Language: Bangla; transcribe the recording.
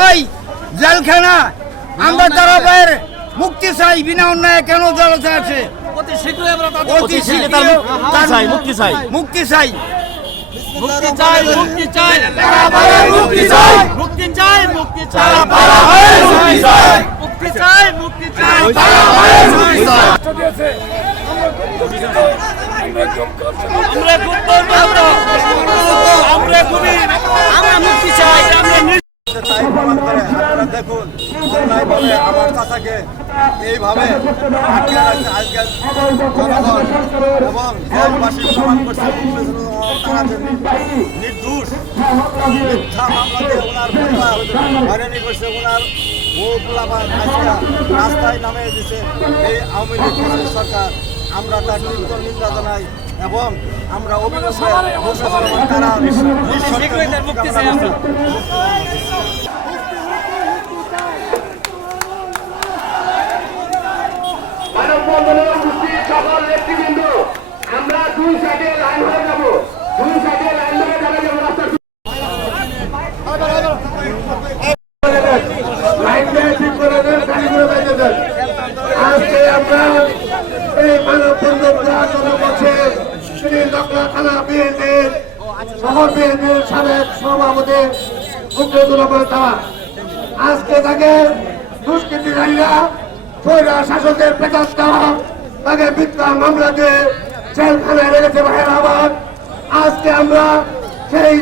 ভাই জেলখানা, আমরা তারা ভাইয়ের মুক্তি চাই। বিনা অন্যায় কেন জেলতে আছে? অতি শীঘ্রই আমরা তাদের অতি শীঘ্র মুক্তি চাই। মুক্তি চাই। মুক্তি চাই, মুক্তি চাই, মুক্তি চাই। মুক্তি চাই, মুক্তি চাই, মুক্তি চাই। মুক্তি চাই, মুক্তি চাই। আমরা খুব গর্বিত, আমরা খুবই, আমরা মুক্তি চাই। আমরা তাই প্রমাণ করে আপনারা দেখুন, তাই বলে আমার চাচাকে এইভাবে আটকে রাখছে আজকাল জনগণ এবং জেলবাসী প্রমাণ করছে তারা যে নির্দোষ। মিথ্যা মামলা দিয়ে ওনার হয়রানি করছে, ওনার বউগুলাবার আজকে রাস্তায় নামিয়ে দিচ্ছে এই আওয়ামী লীগ সরকার। আমরা তার তীব্র নিন্দা জানাই এবং আমরা অবিলম্বে তারা শীঘ্রই তার মুক্তি চাই আমরা। মানববন্ধনে উপস্থিত সকল নেতৃবৃন্দ, আমরা দুই সাইডে লাইন হয়ে যাব, দুই সাইডে লাইন হয়ে যাবে রাস্তা আজকে আমরা এই মানববন্ধন করছে শ্রী নকলা থানা বিএনপির শহর বিএনপির সাবেক সভাপতি মুক্তিযুদ্ধ তারা আজকে তাকে দুষ্কৃতিকারীরা স্বৈরা শাসকের পেটাস দেওয়া, তাকে মিথ্যা মামলা দিয়ে জেলখানায় রেখেছে। ভাইয়ের আবার আজকে আমরা সেই